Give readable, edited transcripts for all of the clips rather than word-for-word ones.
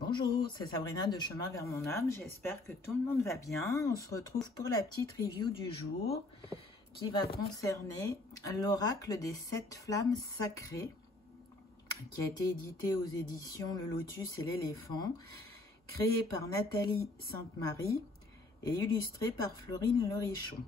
Bonjour, c'est Sabrina de Chemin vers mon âme. J'espère que tout le monde va bien. On se retrouve pour la petite review du jour qui va concerner l'oracle des 7 flammes sacrées qui a été édité aux éditions Le Lotus et l'Éléphant, créé par Nathalie Sainte-Marie et illustré par Florine Lerichon.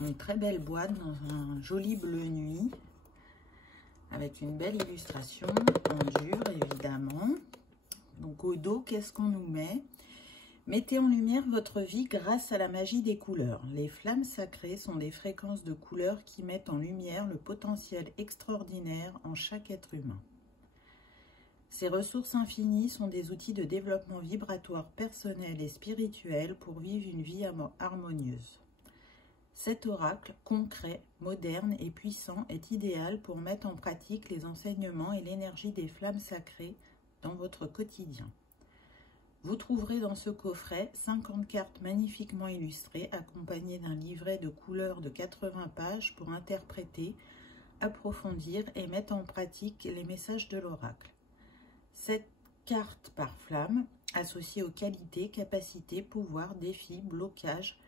Une très belle boîte dans un joli bleu nuit avec une belle illustration en dur évidemment. Donc au dos, qu'est-ce qu'on nous met? Mettez en lumière votre vie grâce à la magie des couleurs. Les flammes sacrées sont des fréquences de couleurs qui mettent en lumière le potentiel extraordinaire en chaque être humain. Ces ressources infinies sont des outils de développement vibratoire personnel et spirituel pour vivre une vie harmonieuse. Cet oracle, concret, moderne et puissant, est idéal pour mettre en pratique les enseignements et l'énergie des flammes sacrées dans votre quotidien. Vous trouverez dans ce coffret 50 cartes magnifiquement illustrées accompagnées d'un livret de couleurs de 80 pages pour interpréter, approfondir et mettre en pratique les messages de l'oracle. 7 cartes par flamme associées aux qualités, capacités, pouvoirs, défis, blocages,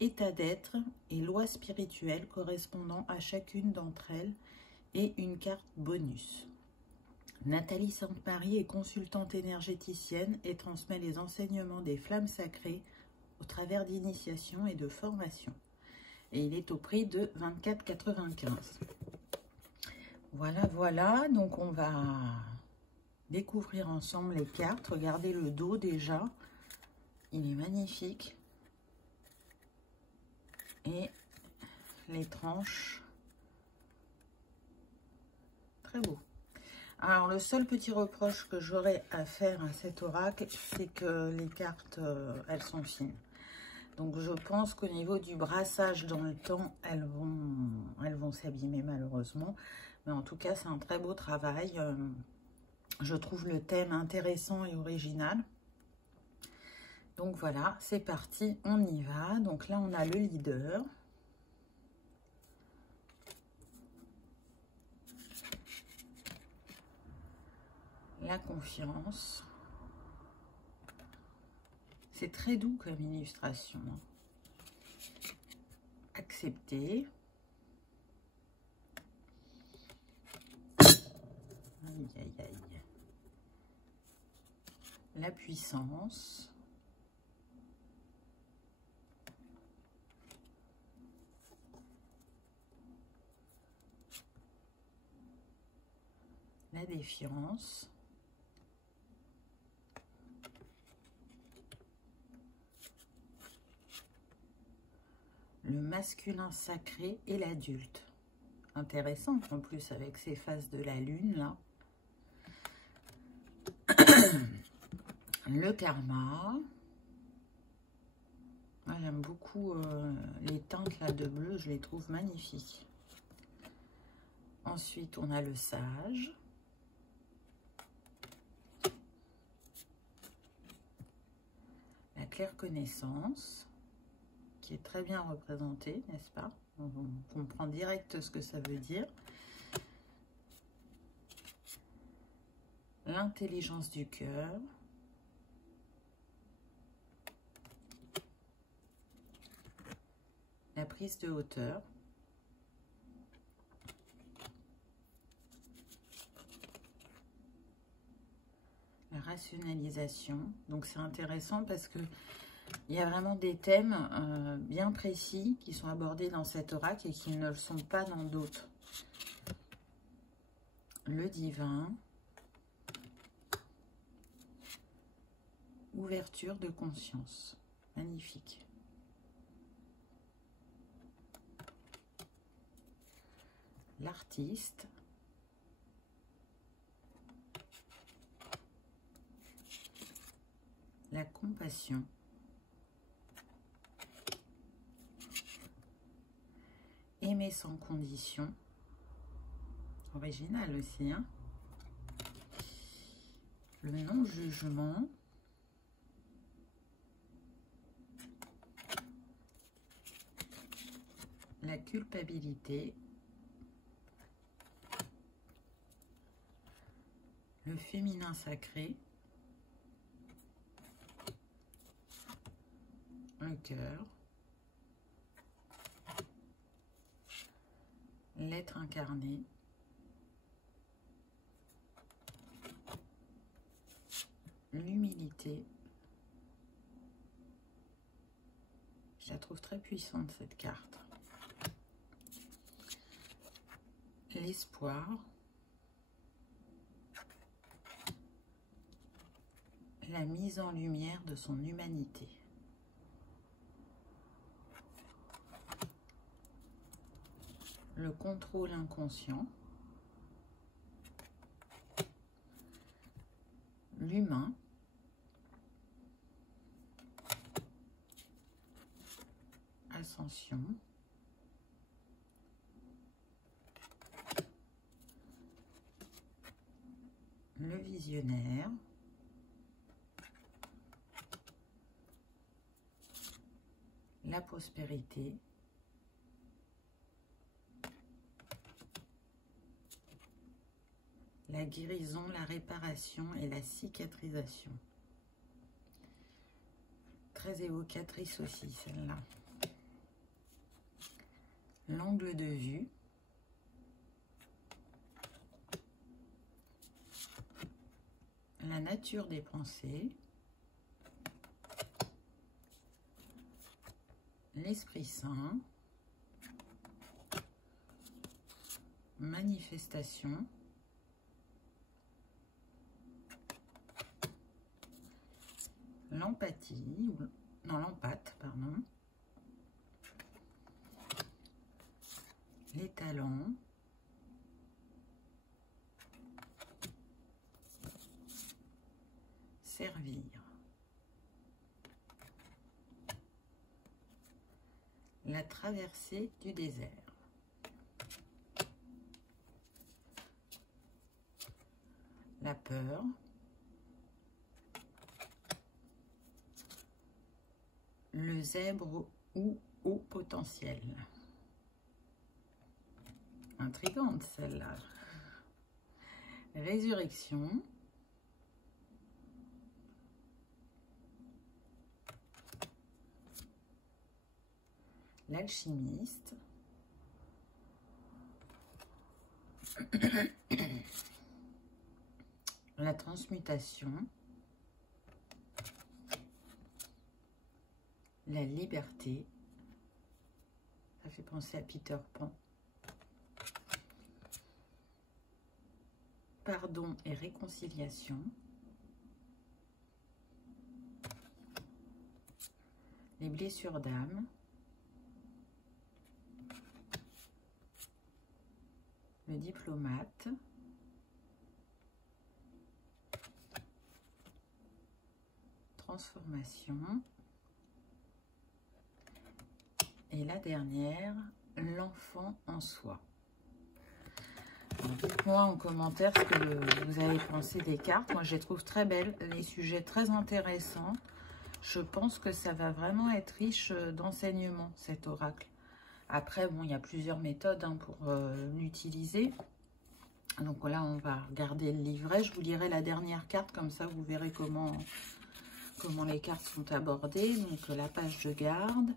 état d'être et lois spirituelles correspondant à chacune d'entre elles et une carte bonus. Nathalie Sainte-Marie est consultante énergéticienne et transmet les enseignements des flammes sacrées au travers d'initiations et de formations. Et il est au prix de 24,95 €. Voilà, donc on va découvrir ensemble les cartes. Regardez le dos déjà, il est magnifique. Et les tranches, très beau. Alors, le seul petit reproche que j'aurais à faire à cet oracle, c'est que les cartes, elles sont fines. Donc, je pense qu'au niveau du brassage dans le temps, elles vont s'abîmer malheureusement. Mais en tout cas, c'est un très beau travail. Je trouve le thème intéressant et original. Donc, voilà, c'est parti, on y va. Donc là, on a le leader. La confiance. C'est très doux comme illustration. Accepter. Aïe, aïe, aïe. La puissance. La défiance. Le masculin sacré et l'adulte. Intéressant en plus avec ces phases de la lune là. Le karma. Moi j'aime beaucoup les teintes là de bleu, je les trouve magnifiques. Ensuite on a le sage. La claire connaissance, qui est très bien représentée, n'est-ce pas? On comprend direct ce que ça veut dire. L'intelligence du cœur. La prise de hauteur. La rationalisation. Donc c'est intéressant parce que il y a vraiment des thèmes bien précis qui sont abordés dans cet oracle et qui ne le sont pas dans d'autres. Le divin. Ouverture de conscience. Magnifique. L'artiste. La compassion. Aimer sans condition. Original aussi, hein. Le non-jugement. La culpabilité. le féminin sacré, le cœur, l'être incarné, l'humilité. Je la trouve très puissante cette carte. L'espoir, la mise en lumière de son humanité. Le contrôle inconscient, l'humain, ascension, le visionnaire, la prospérité, la guérison, la réparation et la cicatrisation. Très évocatrice aussi celle-là. L'angle de vue, la nature des pensées, l'Esprit Saint, manifestation, l'empathie, non, l'empathe, pardon, les talents, servir, la traversée du désert, la peur, le zèbre ou au potentiel. Intrigante celle-là. Résurrection. L'alchimiste. La transmutation. La liberté. Ça fait penser à Peter Pan. Pardon et réconciliation. Les blessures d'âme. Le diplomate. Transformation. Et la dernière, l'enfant en soi. Dites-moi en commentaire ce que vous avez pensé des cartes. Moi, je les trouve très belles, les sujets très intéressants. Je pense que ça va vraiment être riche d'enseignements, cet oracle. Après, bon, il y a plusieurs méthodes pour l'utiliser. Donc là, on va regarder le livret. Je vous lirai la dernière carte, comme ça, vous verrez comment les cartes sont abordées. Donc, la page de garde.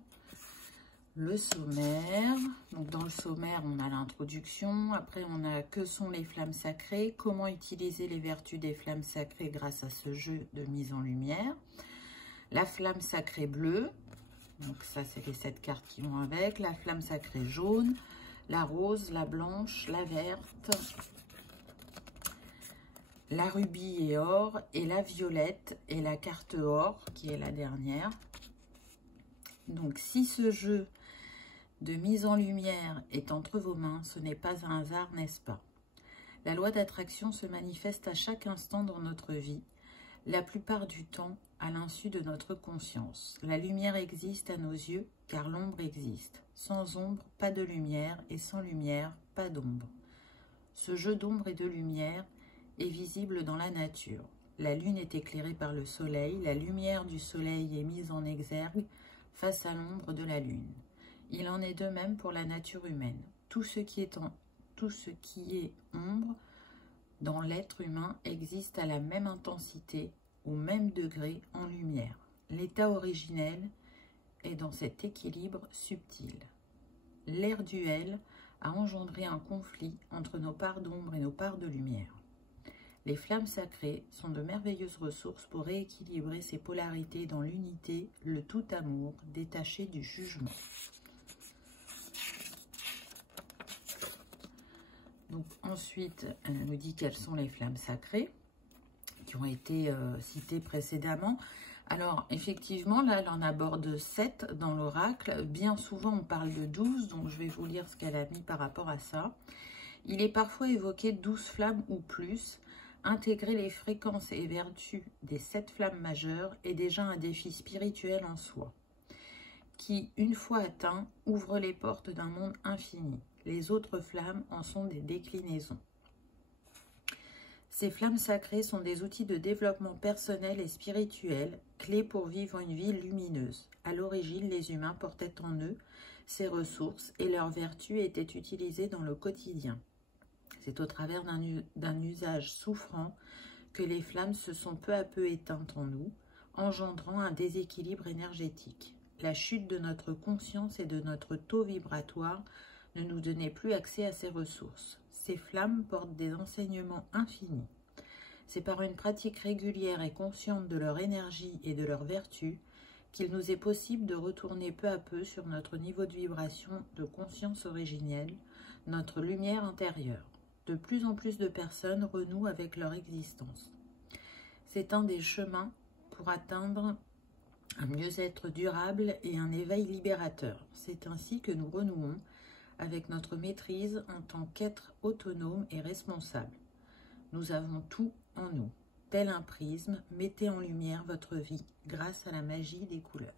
Le sommaire, donc dans le sommaire on a l'introduction, après on a que sont les flammes sacrées, comment utiliser les vertus des flammes sacrées grâce à ce jeu de mise en lumière, la flamme sacrée bleue, donc ça c'est les 7 cartes qui vont avec, la flamme sacrée jaune, la rose, la blanche, la verte, la rubis et or, et la violette et la carte or qui est la dernière. Donc si ce jeu de mise en lumière est entre vos mains, ce n'est pas un hasard, n'est-ce pas? La loi d'attraction se manifeste à chaque instant dans notre vie, la plupart du temps à l'insu de notre conscience. La lumière existe à nos yeux, car l'ombre existe. Sans ombre, pas de lumière, et sans lumière, pas d'ombre. Ce jeu d'ombre et de lumière est visible dans la nature. La lune est éclairée par le soleil, la lumière du soleil est mise en exergue face à l'ombre de la lune. Il en est de même pour la nature humaine. Tout ce qui est ombre dans l'être humain existe à la même intensité, au même degré en lumière. L'état originel est dans cet équilibre subtil. L'air duel a engendré un conflit entre nos parts d'ombre et nos parts de lumière. Les flammes sacrées sont de merveilleuses ressources pour rééquilibrer ces polarités dans l'unité, le tout amour, détaché du jugement. Donc ensuite, elle nous dit quelles sont les flammes sacrées qui ont été citées précédemment. Alors effectivement, là, elle en aborde 7 dans l'oracle. Bien souvent, on parle de 12, donc je vais vous lire ce qu'elle a mis par rapport à ça. Il est parfois évoqué 12 flammes ou plus. Intégrer les fréquences et vertus des 7 flammes majeures est déjà un défi spirituel en soi, qui, une fois atteint, ouvre les portes d'un monde infini. Les autres flammes en sont des déclinaisons. Ces flammes sacrées sont des outils de développement personnel et spirituel, clés pour vivre une vie lumineuse. À l'origine, les humains portaient en eux ces ressources et leurs vertus étaient utilisées dans le quotidien. C'est au travers d'un usage souffrant que les flammes se sont peu à peu éteintes en nous, engendrant un déséquilibre énergétique. La chute de notre conscience et de notre taux vibratoire ne nous donnait plus accès à ces ressources. Ces flammes portent des enseignements infinis. C'est par une pratique régulière et consciente de leur énergie et de leurs vertus qu'il nous est possible de retourner peu à peu sur notre niveau de vibration de conscience originelle, notre lumière intérieure. De plus en plus de personnes renouent avec leur existence. C'est un des chemins pour atteindre un mieux-être durable et un éveil libérateur. C'est ainsi que nous renouons avec notre maîtrise en tant qu'être autonome et responsable. Nous avons tout en nous. Tel un prisme, mettez en lumière votre vie grâce à la magie des couleurs.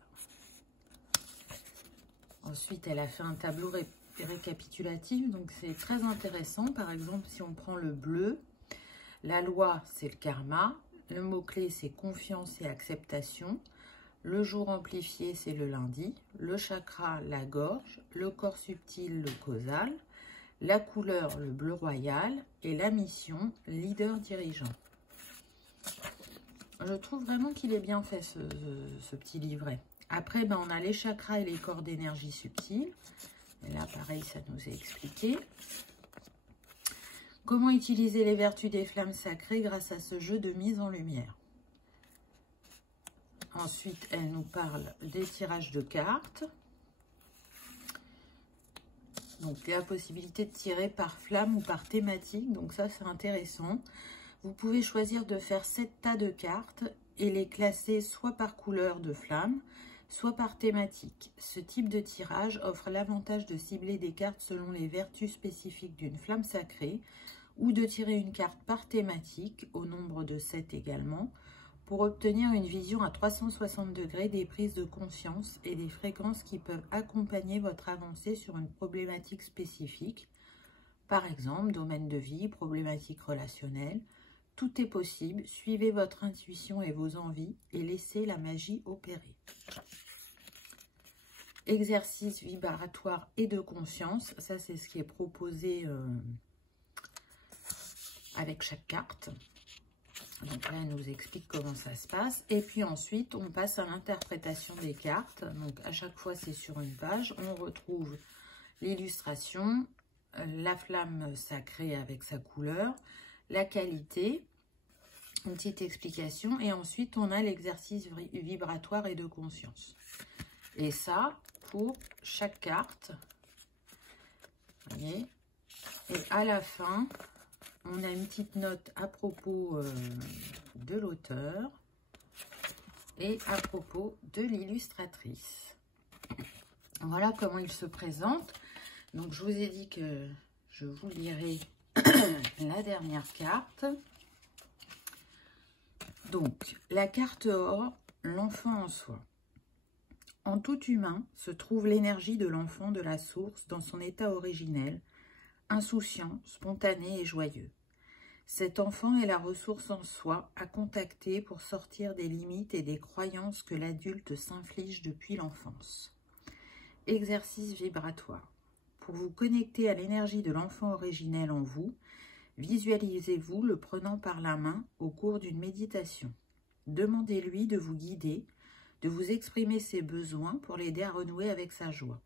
Ensuite, elle a fait un tableau récapitulatif, donc c'est très intéressant. Par exemple, si on prend le bleu, la loi, c'est le karma. Le mot-clé, c'est confiance et acceptation. Le jour amplifié, c'est le lundi. Le chakra, la gorge. Le corps subtil, le causal. La couleur, le bleu royal. Et la mission, leader dirigeant. Je trouve vraiment qu'il est bien fait, ce petit livret. Après, on a les chakras et les corps d'énergie subtile. Et là, pareil, ça nous est expliqué. Comment utiliser les vertus des flammes sacrées grâce à ce jeu de mise en lumière. Ensuite, elle nous parle des tirages de cartes. Donc, la possibilité de tirer par flamme ou par thématique. Donc, ça, c'est intéressant. Vous pouvez choisir de faire 7 tas de cartes et les classer soit par couleur de flamme, soit par thématique. Ce type de tirage offre l'avantage de cibler des cartes selon les vertus spécifiques d'une flamme sacrée ou de tirer une carte par thématique, au nombre de 7 également, pour obtenir une vision à 360 degrés des prises de conscience et des fréquences qui peuvent accompagner votre avancée sur une problématique spécifique. Par exemple, domaine de vie, problématique relationnelle. Tout est possible, suivez votre intuition et vos envies et laissez la magie opérer. Exercice vibratoire et de conscience, ça c'est ce qui est proposé avec chaque carte. Donc là, elle nous explique comment ça se passe. Et puis ensuite, on passe à l'interprétation des cartes. Donc à chaque fois, c'est sur une page. On retrouve l'illustration, la flamme sacrée avec sa couleur, la qualité, une petite explication. Et ensuite, on a l'exercice vibratoire et de conscience. Et ça, pour chaque carte. Vous voyez. Et à la fin, on a une petite note à propos de l'auteur et à propos de l'illustratrice. Voilà comment il se présente. Donc, je vous ai dit que je vous lirai la dernière carte. Donc, la carte or, l'enfant en soi. En tout humain se trouve l'énergie de l'enfant de la source dans son état originel, insouciant, spontané et joyeux. Cet enfant est la ressource en soi à contacter pour sortir des limites et des croyances que l'adulte s'inflige depuis l'enfance. Exercice vibratoire. Pour vous connecter à l'énergie de l'enfant originel en vous, visualisez-vous le prenant par la main au cours d'une méditation. Demandez-lui de vous guider, de vous exprimer ses besoins pour l'aider à renouer avec sa joie.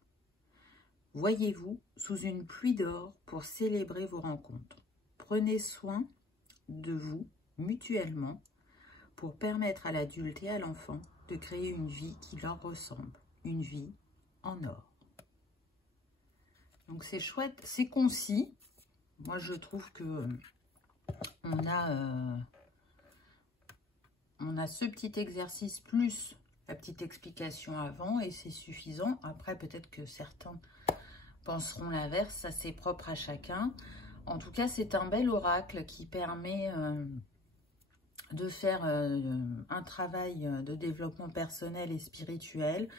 Voyez-vous sous une pluie d'or pour célébrer vos rencontres. Prenez soin de vous mutuellement pour permettre à l'adulte et à l'enfant de créer une vie qui leur ressemble, une vie en or. Donc c'est chouette, c'est concis. Moi je trouve que on a ce petit exercice plus la petite explication avant et c'est suffisant. Après peut-être que certains penseront l'inverse, ça c'est propre à chacun. En tout cas c'est un bel oracle qui permet de faire un travail de développement personnel et spirituel.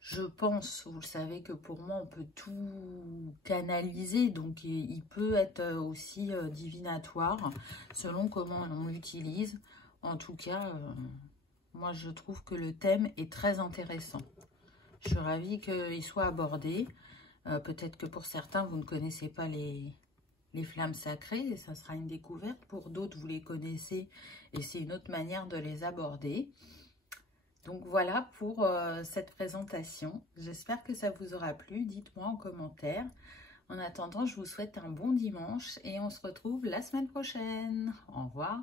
Je pense, vous le savez, que pour moi, on peut tout canaliser, donc il peut être aussi divinatoire, selon comment on l'utilise. En tout cas, moi, je trouve que le thème est très intéressant. Je suis ravie qu'il soit abordé. Peut-être que pour certains, vous ne connaissez pas les flammes sacrées, et ça sera une découverte. Pour d'autres, vous les connaissez, et c'est une autre manière de les aborder. Donc voilà pour cette présentation. J'espère que ça vous aura plu. Dites-moi en commentaire. En attendant, je vous souhaite un bon dimanche et on se retrouve la semaine prochaine. Au revoir.